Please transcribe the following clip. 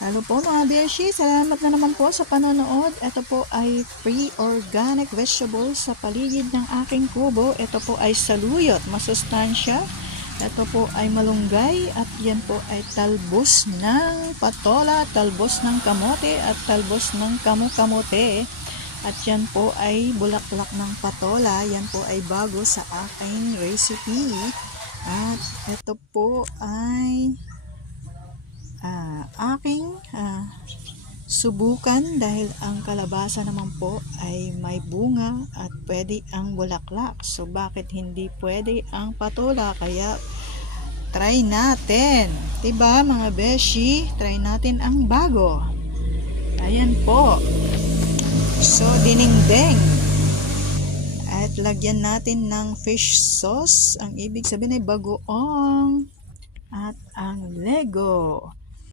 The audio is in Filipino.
Hello po mga beshi, salamat na naman po sa panonood. Ito po ay free organic vegetables sa paligid ng aking kubo. Ito po ay saluyot, masustansya. Ito po ay malunggay at yan po ay talbos ng patola, talbos ng kamote at talbos ng kamote. At yan po ay bulaklak ng patola. Yan po ay bago sa aking recipe. At ito po ay aking subukan dahil ang kalabasa naman po ay may bunga at pwede ang bulaklak. So bakit hindi pwede ang patola? Kaya try natin. Diba mga beshi? Try natin ang bago. Ayan po. So dinengdeng. At lagyan natin ng fish sauce. Ang ibig sabihin ay bagoong. At ang Lego.